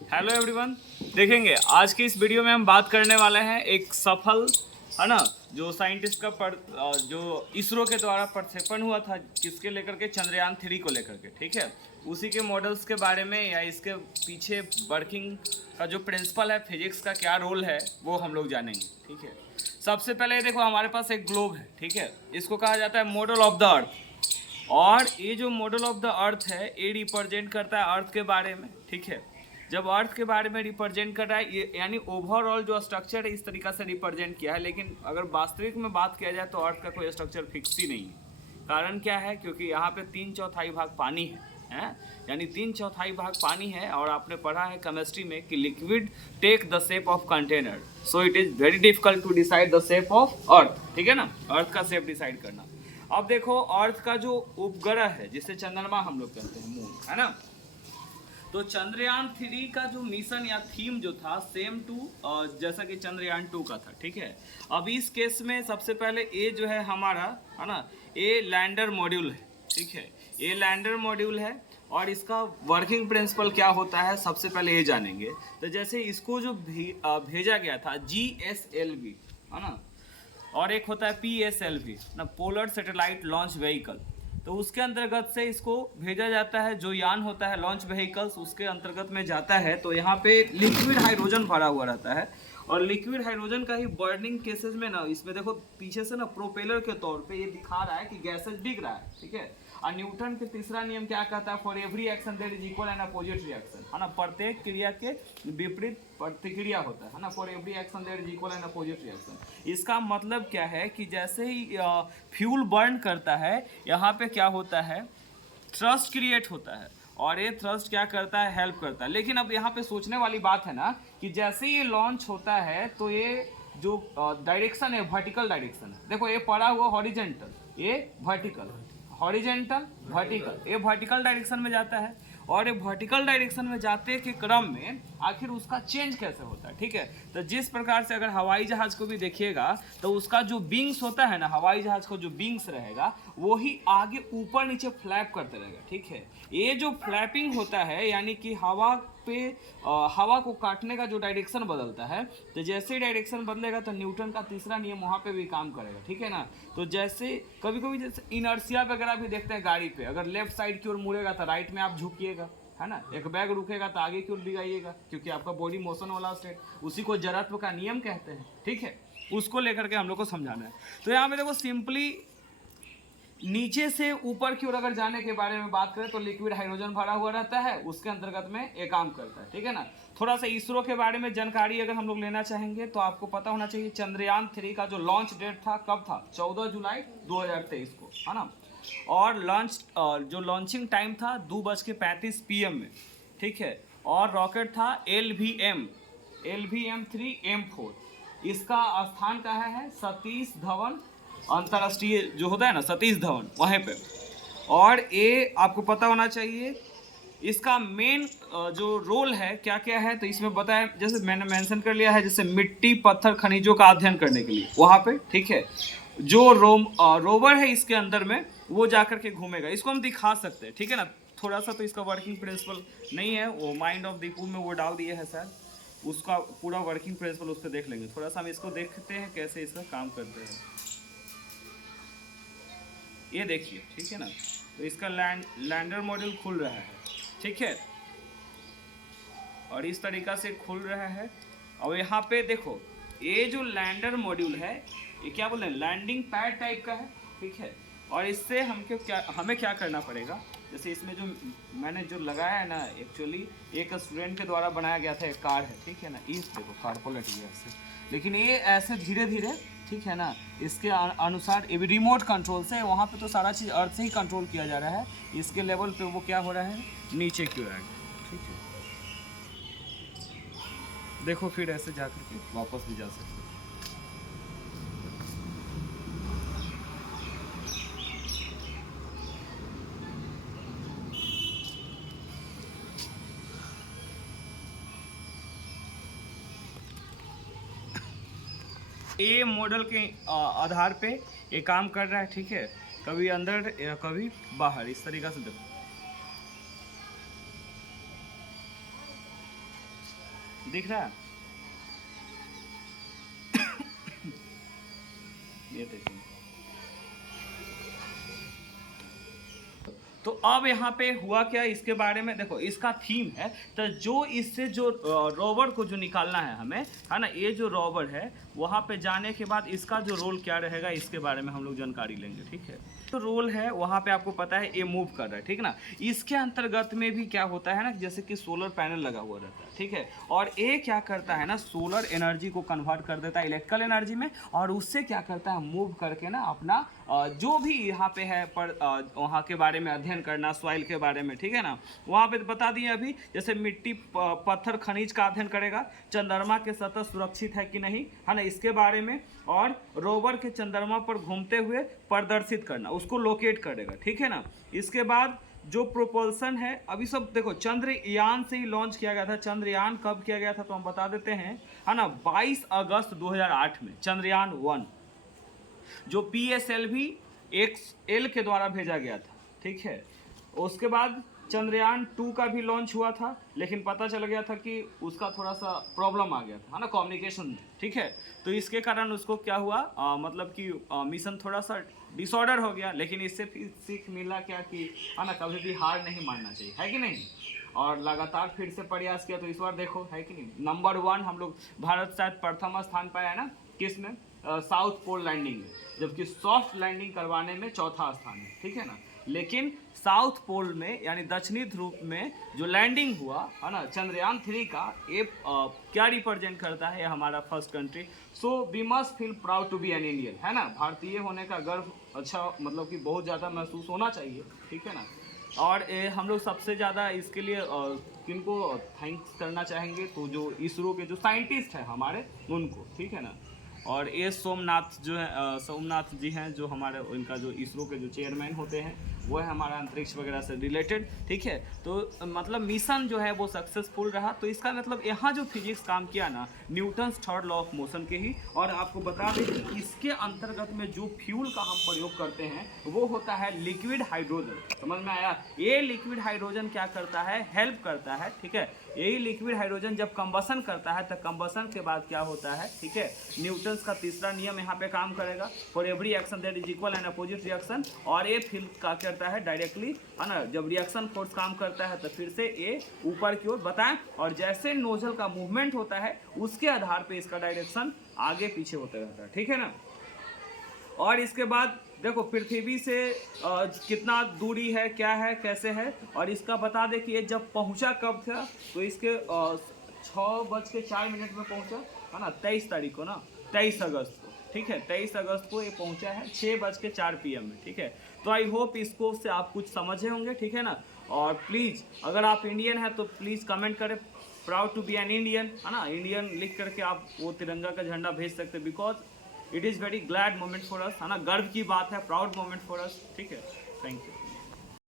Hello everyone. देखेंगे आज की इस वीडियो में हम बात करने वाले हैं एक सफल है ना जो साइंटिस्ट का जो इसरो के द्वारा प्रक्षेपण हुआ था किसके लेकर के चंद्रयान 3 को लेकर के, ठीक है। उसी के मॉडल्स के बारे में या इसके पीछे वर्किंग का जो प्रिंसिपल है, फिजिक्स का क्या रोल है, वो हम लोग जानेंगे, ठीक है। सबसे पहले देखो हमारे पास एक ग्लोब है, ठीक है। इसको कहा जाता है मॉडल ऑफ द अर्थ। और ये जो मॉडल ऑफ द अर्थ है ये रिप्रेजेंट करता है अर्थ के बारे में, ठीक है। जब अर्थ के बारे में रिप्रेजेंट कर रहा है ये यानी ओवरऑल जो स्ट्रक्चर है इस तरीका से रिप्रेजेंट किया है। लेकिन अगर वास्तविक में बात किया जाए तो अर्थ का कोई स्ट्रक्चर फिक्स ही नहीं है। कारण क्या है? क्योंकि यहाँ पे 3/4 भाग पानी है, यानी 3/4 भाग पानी है। और आपने पढ़ा है केमिस्ट्री में कि liquid take the shape of container, so it is very difficult to decide the shape of earth, ठीक है ना, अर्थ का शेप डिसाइड करना। अब देखो अर्थ का जो उपग्रह है जिसे चंद्रमा हम लोग कहते हैं, मून, है ना। तो चंद्रयान 3 का जो मिशन या थीम जो था सेम टू जैसा कि चंद्रयान 2 का था, ठीक है। अब इस केस में सबसे पहले ये जो है हमारा, है ना, ये लैंडर मॉड्यूल है, ठीक है। ये लैंडर मॉड्यूल है और इसका वर्किंग प्रिंसिपल क्या होता है सबसे पहले ये जानेंगे। तो जैसे इसको जो भेजा गया था GSLV, है ना, और एक होता है PSLV ना, पोलर सैटेलाइट लॉन्च व्हीकल। तो उसके अंतर्गत से इसको भेजा जाता है। जो यान होता है लॉन्च व्हीकल्स उसके अंतर्गत में जाता है। तो यहाँ पे लिक्विड हाइड्रोजन भरा हुआ रहता है और लिक्विड हाइड्रोजन का ही बर्निंग केसेस में ना, इसमें देखो पीछे से ना प्रोपेलर के तौर पे ये दिखा रहा है कि गैसेस दिख रहा है, ठीक है। और न्यूटन के तीसरा नियम क्या कहता है? For every action there is equal and opposite reaction, है ना। प्रत्येक क्रिया के विपरीत प्रतिक्रिया होता है ना। For every action there is equal and opposite reaction. इसका मतलब क्या है कि जैसे ही फ्यूल बर्न करता है यहाँ पे क्या होता है, थ्रस्ट क्रिएट होता है। और ये थ्रस्ट क्या करता है, हेल्प करता है। लेकिन अब यहाँ पे सोचने वाली बात है ना कि जैसे ही ये लॉन्च होता है तो ये जो डायरेक्शन है वर्टिकल डायरेक्शन है। देखो ये पड़ा हुआ हॉरिजेंटल, ये वर्टिकल, हॉरिजेंटल वर्टिकल, ये वर्टिकल डायरेक्शन में जाता है। और ये वर्टिकल डायरेक्शन में जाते के क्रम में आखिर उसका चेंज कैसे होता है, ठीक है। तो जिस प्रकार से अगर हवाई जहाज को भी देखिएगा तो उसका जो विंग्स होता है ना, हवाई जहाज को जो विंग्स रहेगा वो ही आगे ऊपर नीचे फ्लैप करते रहेगा, ठीक है। ये जो फ्लैपिंग होता है यानी कि हवा पे हवा को काटने का जो डायरेक्शन बदलता है, तो जैसे ही डायरेक्शन बदलेगा तो न्यूटन का तीसरा नियम वहाँ पे भी काम करेगा, ठीक है ना। तो जैसे कभी कभी जैसे इनर्शिया वगैरह भी देखते हैं गाड़ी पे, अगर लेफ्ट साइड की ओर मुड़ेगा तो राइट में आप झुकिएगा, है ना। एक बैग रुकेगा तो आगे की ओर भी आइएगा, क्योंकि आपका बॉडी मोशन वाला स्टेट, उसी को जड़त्व का नियम कहते हैं, ठीक है। उसको लेकर के हम लोग को समझाना है। तो यहाँ पे देखो सिंपली नीचे से ऊपर की ओर अगर जाने के बारे में बात करें तो लिक्विड हाइड्रोजन भरा हुआ रहता है, उसके अंतर्गत में ये काम करता है, ठीक है ना। थोड़ा सा इसरो के बारे में जानकारी अगर हम लोग लेना चाहेंगे तो आपको पता होना चाहिए चंद्रयान 3 का जो लॉन्च डेट था कब था, 14 जुलाई 2023 को, है ना। और लॉन्च जो लॉन्चिंग टाइम था 2:35 PM में, ठीक है। और रॉकेट था LVM-3M4। इसका स्थान कहाँ है? सतीश धवन अंतर्राष्ट्रीय जो होता है ना, सतीश धवन, वहीं पे। और ये आपको पता होना चाहिए इसका मेन जो रोल है क्या क्या है। तो इसमें बताया, जैसे मैंने मेंशन कर लिया है, जैसे मिट्टी पत्थर खनिजों का अध्ययन करने के लिए वहाँ पे, ठीक है। जो रोवर है इसके अंदर में वो जाकर के घूमेगा, इसको हम दिखा सकते हैं, ठीक है ना। थोड़ा सा तो इसका वर्किंग प्रिंसिपल नहीं है, वो माइंड ऑफ दीपू में वो डाल दिए है शायद, उसका पूरा वर्किंग प्रिंसिपल उस पर देख लेंगे। थोड़ा सा हम इसको देखते हैं कैसे इसका काम करते हैं। ये देखिए, ठीक है ना। तो इसका लैंडर मॉड्यूल खुल रहा है, ठीक है। और इस तरीका से खुल रहा है। और यहाँ पे देखो ये जो लैंडर मॉड्यूल है ये क्या बोल रहे हैं, लैंडिंग पैड टाइप का है, ठीक है। और इससे हमें क्या करना पड़ेगा, जैसे इसमें जो मैंने जो लगाया है ना, एक्चुअली एक स्टूडेंट के द्वारा बनाया गया था, एक कार है, ठीक है ना। इस देखो कार पलट गया इससे, लेकिन ये ऐसे धीरे धीरे, ठीक है ना, इसके अनुसार ये भी रिमोट कंट्रोल से, वहाँ पे तो सारा चीज़ अर्थ से ही कंट्रोल किया जा रहा है। इसके लेवल पे वो क्या हो रहा है, नीचे की ओर आएगा, ठीक है। देखो फिर ऐसे जा करके वापस भी जा सकते हैं। ये मॉडल के आधार पे ये काम कर रहा है, ठीक है। कभी अंदर या कभी बाहर, इस तरीका से देखो। दिख रहा है? ये देखिए। तो अब यहाँ पे हुआ क्या, इसके बारे में देखो, इसका थीम है तो जो इससे जो रोवर को जो निकालना है हमें, है ना, ये जो रोवर है वहाँ पे जाने के बाद इसका जो रोल क्या रहेगा इसके बारे में हम लोग जानकारी लेंगे, ठीक है। तो रोल है वहाँ पे आपको पता है ये मूव कर रहा है, ठीक ना। इसके अंतर्गत में भी क्या होता है ना, जैसे कि सोलर पैनल लगा हुआ रहता है, ठीक है, और ये क्या करता है ना, सोलर एनर्जी को कन्वर्ट कर देता है इलेक्ट्रिकल एनर्जी में, और उससे क्या करता है, मूव करके ना अपना जो भी यहाँ पे है पर वहाँ के बारे में अध्ययन करना, सॉइल के बारे में, ठीक है ना। वहाँ पे बता दिए अभी, जैसे मिट्टी, पत्थर, खनिज का अध्ययन करेगा, चंद्रमा के सतह सुरक्षित है कि नहीं, है ना, इसके बारे में, और रोवर के चंद्रमा पर घूमते हुए प्रदर्शित करना, उसको लोकेट करेगा, ठीक है ना। इसके बाद जो प्रोपल्सन है, अभी सब देखो चंद्रयान से ही लॉन्च किया गया था। चंद्रयान कब किया गया था तो हम बता देते हैं, है ना, 22 अगस्त 2008 में चंद्रयान 1, जो PSLV XL के द्वारा भेजा गया था, ठीक है। उसके बाद चंद्रयान 2 का भी लॉन्च हुआ था, लेकिन पता चल गया था कि उसका थोड़ा सा प्रॉब्लम आ गया था, है ना, कम्युनिकेशन में, ठीक है। तो इसके कारण उसको क्या हुआ, मतलब कि मिशन थोड़ा सा डिसऑर्डर हो गया, लेकिन इससे फिर सीख मिला क्या कि, है ना, कभी भी हार नहीं मानना चाहिए, है कि नहीं, और लगातार फिर से प्रयास किया। तो इस बार देखो, है कि नहीं, नंबर 1 हम लोग, भारत शायद प्रथम स्थान पाया है ना, किस में, साउथ पोल लैंडिंग में, जबकि सॉफ्ट लैंडिंग करवाने में चौथा स्थान है, ठीक है ना। लेकिन साउथ पोल में यानी दक्षिणी ध्रुव में जो लैंडिंग हुआ, है ना, चंद्रयान 3 का, ये क्या रिप्रेजेंट करता है, हमारा first country. So we must feel proud to be an Indian, है ना, भारतीय होने का गर्व, अच्छा मतलब कि बहुत ज़्यादा महसूस होना चाहिए, ठीक है ना। और हम लोग सबसे ज़्यादा इसके लिए किनको थैंक्स करना चाहेंगे, तो जो इसरो के जो साइंटिस्ट हैं हमारे, उनको, ठीक है ना। और ये सोमनाथ जो है, सोमनाथ जी हैं, जो हमारे, उनका जो इसरो के जो चेयरमैन होते हैं, वो है हमारा अंतरिक्ष वगैरह से रिलेटेड, ठीक है। तो मतलब मिशन जो है वो सक्सेसफुल रहा। तो इसका मतलब यहाँ जो फिजिक्स काम किया ना, Newton's third law of motion के ही। और आपको बता दें कि इसके अंतर्गत में जो फ्यूल का हम प्रयोग करते हैं वो होता है लिक्विड हाइड्रोजन, समझ में आया। ये लिक्विड हाइड्रोजन क्या करता है, हेल्प करता है, ठीक है। यही लिक्विड हाइड्रोजन जब कंबसन करता है तो कंबसन के बाद क्या होता है, ठीक है, न्यूटन्स का तीसरा नियम यहाँ पे काम करेगा, for every action that is equal and opposite reaction. और ये फिर क्या करता है डायरेक्टली, है ना, जब रिएक्शन फोर्स काम करता है तो फिर से ये ऊपर की ओर बताएं, और जैसे नोजल का मूवमेंट होता है उसके आधार पे इसका डायरेक्शन आगे पीछे होते रहता है, ठीक है ना। और इसके बाद देखो पृथ्वी से कितना दूरी है, क्या है, कैसे है, और इसका बता दें कि ये जब पहुंचा कब था, तो इसके 6:04 में पहुंचा, है ना, 23 तारीख को ना, 23 अगस्त को, ठीक है, 23 अगस्त को ये पहुंचा है 6:04 PM में, ठीक है। तो आई होप इसको से आप कुछ समझे होंगे, ठीक है ना। और प्लीज़ अगर आप इंडियन हैं तो प्लीज़ कमेंट करें proud to be an Indian, है ना, इंडियन लिख करके आप वो तिरंगा का झंडा भेज सकते, because it is very glad moment for us, है ना, गर्व की बात है, प्राउड मोमेंट फॉर अस, ठीक है। Thank you.